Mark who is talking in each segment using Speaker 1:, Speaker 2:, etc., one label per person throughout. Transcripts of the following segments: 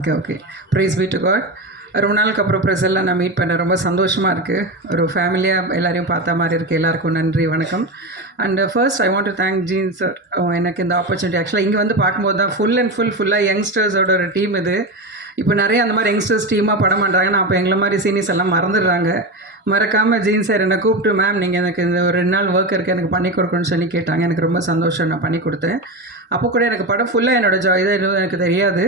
Speaker 1: Okay okay praise be to God ரொம்ப நாளுக்கு அப்புறம் ப்ரெஸ் எல்லாம் நான் மீட் பண்ணேன். ரொம்ப சந்தோஷமாக இருக்குது ஒரு ஃபேமிலியாக எல்லாரையும் பார்த்த மாதிரி இருக்குது எல்லாருக்கும் நன்றி வணக்கம். And first I want to thank Gene sir எனக்கு இந்த ஆப்பர்ச்சுனிட்டி ஆக்சுவலாக இங்கே வந்து பார்க்கும்போது தான் ஃபுல் அண்ட் ஃபுல் ஃபுல்லாக யங்ஸ்டர்ஸோட ஒரு டீம் இது. இப்போ நிறைய அந்த மாதிரி யங்ஸ்டர்ஸ் டீமாக படம் பண்ணுறாங்கன்னா நான் அப்போ எங்களை மாதிரி சீனியர்ஸ் எல்லாம் மறந்துடுறாங்க. மறக்காமல் ஜீன் சார் என்னை கூப்பிட்டு மேம் நீங்கள் எனக்கு இந்த ஒரு ரெண்டு நாள் ஒர்க் இருக்குது எனக்கு பண்ணி கொடுக்கணும்னு சொல்லி கேட்டாங்க. எனக்கு ரொம்ப சந்தோஷம். நான் பண்ணி கொடுத்தேன். அப்போ கூட எனக்கு படம் ஃபுல்லாக என்னோடய ஜா இதை எதுவும் எனக்கு தெரியாது.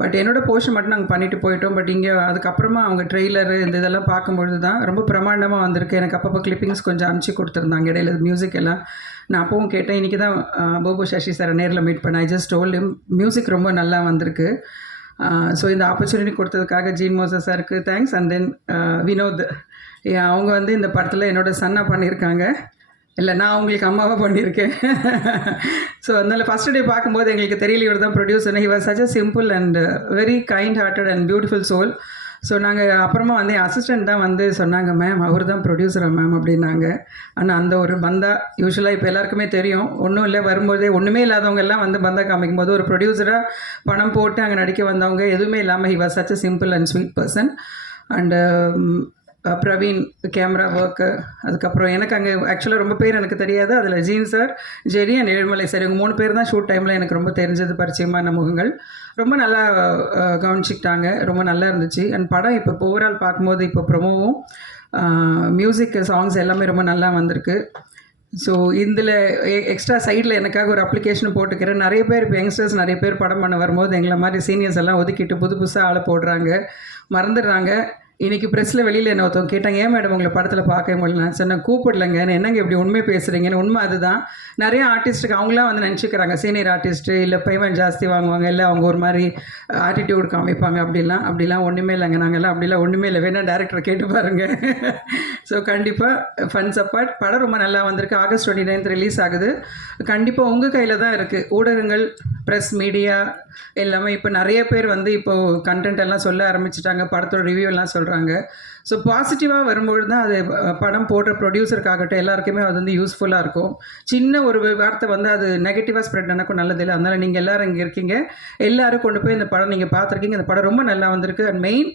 Speaker 1: பட் என்னோடய போர்ஷன் மட்டும் நாங்கள் பண்ணிட்டு போயிட்டோம். பட் இங்கே அதுக்கப்புறமா அவங்க ட்ரெய்லரு இந்த இதெல்லாம் பார்க்கும்பொழுது தான் ரொம்ப பிரமாண்டமாக வந்திருக்கு. எனக்கு அப்பப்போ கிளிப்பிங்ஸ் கொஞ்சம் அமுச்சு கொடுத்துருந்தாங்க. இடையில மியூசிக் எல்லாம் நான் அப்பவும் கேட்டேன். இன்றைக்கி தான் போபு சசி சாரை நேரில் மீட் பண்ணேன். ஐ ஜஸ்ட் டோல் மியூசிக் ரொம்ப நல்லா வந்திருக்கு. ஸோ இந்த ஆப்பர்ச்சுனிட்டி கொடுத்ததுக்காக ஜீன் மோசா சாருக்கு தேங்க்ஸ் அண்ட் தென் வினோத். அவங்க வந்து இந்த படத்தில் என்னோட சன்னாக பண்ணியிருக்காங்க. இல்லை நான் அவங்களுக்கு அம்மாவாக பண்ணியிருக்கேன். ஸோ அதனால் ஃபஸ்ட் டே பார்க்கும்போது எங்களுக்கு தெரியல இவர் தான் producer he was such a simple and very kind hearted and beautiful soul so நாங்கள் அப்புறமா வந்து என் அசிஸ்டன்ட் தான் வந்து சொன்னாங்க மேம் அவர் தான் ப்ரொடியூசரா மேம் அப்படின்னாங்க. ஆனால் அந்த ஒரு பந்தா யூஸ்வலாக இப்போ எல்லாருக்குமே தெரியும். ஒன்றும் இல்லை வரும்போதே ஒன்றுமே இல்லாதவங்க எல்லாம் வந்து பந்தா காமிக்கும் போது ஒரு ப்ரொடியூசராக பணம் போட்டு அங்கே நடிக்க வந்தவங்க எதுவுமே இல்லாமல் he was such a simple and sweet person and Praveen camera work அதுக்கப்புறம் எனக்கு அங்கே ஆக்சுவலாக ரொம்ப பேர் எனக்கு தெரியாது. அதில் Gene sir Jerry and Ezhumalai sir இவங்க மூணு பேர் தான் ஷூட் டைமில் எனக்கு ரொம்ப தெரிஞ்சது பரிச்சயமான முகங்கள். ரொம்ப நல்லா கவனிச்சிக்கிட்டாங்க. ரொம்ப நல்லா இருந்துச்சு. அண்ட் படம் இப்போ ஓவரால் பார்க்கும்போது இப்போ ப்ரொமோவும் மியூசிக் சாங்ஸ் எல்லாமே ரொம்ப நல்லா வந்திருக்கு. ஸோ இதில் எக்ஸ்ட்ரா சைடில் எனக்காக ஒரு அப்ளிகேஷன் போட்டுக்கிறேன். நிறைய பேர் இப்போ யங்ஸ்டர்ஸ் நிறைய பேர் படம் பண்ண வரும்போது எங்களை மாதிரி சீனியர்ஸ் எல்லாம் ஒதுக்கிட்டு புது புதுசாக ஆளை போடுறாங்க. மறந்துடுறாங்க. இன்றைக்கி ப்ரெஸ்ஸில் வெளியில் என்ன ஒருத்தவங்க கேட்டாங்க ஏன் மேடம் உங்களை படத்தில் பார்க்க முடியல நான் சொன்னேன் கூப்பிடலங்க. என்னங்க இப்படி உண்மை பேசுகிறீங்கன்னு உண்மை அதுதான். நிறைய ஆர்டிஸ்ட்டுக்கு அவங்களாம் வந்து நினச்சிக்கிறாங்க சீனியர் ஆர்டிஸ்ட்டு இல்லை பேமெண்ட் ஜாஸ்தி வாங்குவாங்க இல்லை அவங்க ஒரு மாதிரி ஆட்டிடியூட் காமிப்பாங்க அப்படிலாம். அப்படிலாம் ஒன்றுமே இல்லைங்க. நாங்கள்லாம் அப்படிலாம் ஒன்றுமே இல்லை. வேணால் டேரக்டரை கேட்டு பாருங்கள் ஸோ கண்டிப்பாக ஃபன்ஸ் சப்பாட் படம் ரொம்ப நல்லா வந்திருக்கு. ஆகஸ்ட் டுவெண்ட்டி நைன்த் ரிலீஸ் ஆகுது. கண்டிப்பாக உங்கள் கையில் தான் இருக்குது ஊடகங்கள் ப்ரெஸ் மீடியா எல்லாமே இப்போ நிறைய பேர் வந்து இப்போது கண்டென்ட் எல்லாம் சொல்ல ஆரம்பிச்சிட்டாங்க படத்தோட ரிவ்யூ எல்லாம் சொல்கிறாங்க ஸோ பாசிட்டிவாக வரும்பொழுது தான் அது படம் போடுற ப்ரொடியூசருக்காகட்டும் எல்லாருக்குமே அது வந்து யூஸ்ஃபுல்லாக இருக்கும். சின்ன ஒரு வார்த்தை வந்து அது நெகட்டிவாக ஸ்ப்ரெட் ஆனாக்கும் நல்லதில்லை அதனால் நீங்கள் எல்லாரும் இங்கே இருக்கீங்க. எல்லோரும் கொண்டு போய் இந்த படம் நீங்கள் பார்த்துருக்கீங்க. இந்த படம் ரொம்ப நல்லா வந்திருக்கு. அண்ட் மெயின்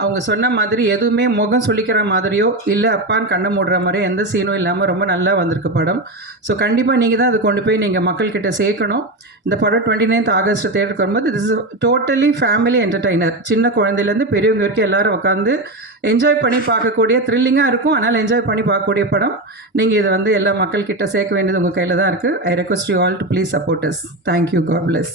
Speaker 1: அவங்க சொன்ன மாதிரி எதுவுமே முகம் சொல்லிக்கிற மாதிரியோ இல்லை அப்பான்னு கண்ணை மூடுற மாதிரியோ எந்த சீனும் இல்லாமல் ரொம்ப நல்லா வந்திருக்கு படம். ஸோ கண்டிப்பாக நீங்கள் தான் அதை கொண்டு போய் நீங்கள் மக்கள்கிட்ட சேர்க்கணும். இந்த படம் டுவெண்ட்டி நைன்த் ஆகஸ்ட் தேட்டருக்கு வரும்போது this is totally family entertainer சின்ன குழந்தையிலேருந்து பெரியவங்க வரைக்கும் எல்லாரும் உட்காந்து என்ஜாய் பண்ணி பார்க்கக்கூடிய த்ரில்லிங்காக இருக்கும். ஆனால் என்ஜாய் பண்ணி பார்க்கக்கூடிய படம். நீங்கள் இதை வந்து எல்லா மக்கள்கிட்ட சேர்க்க வேண்டியது உங்கள் கையில் தான் இருக்குது I request you all to please support us thank you God bless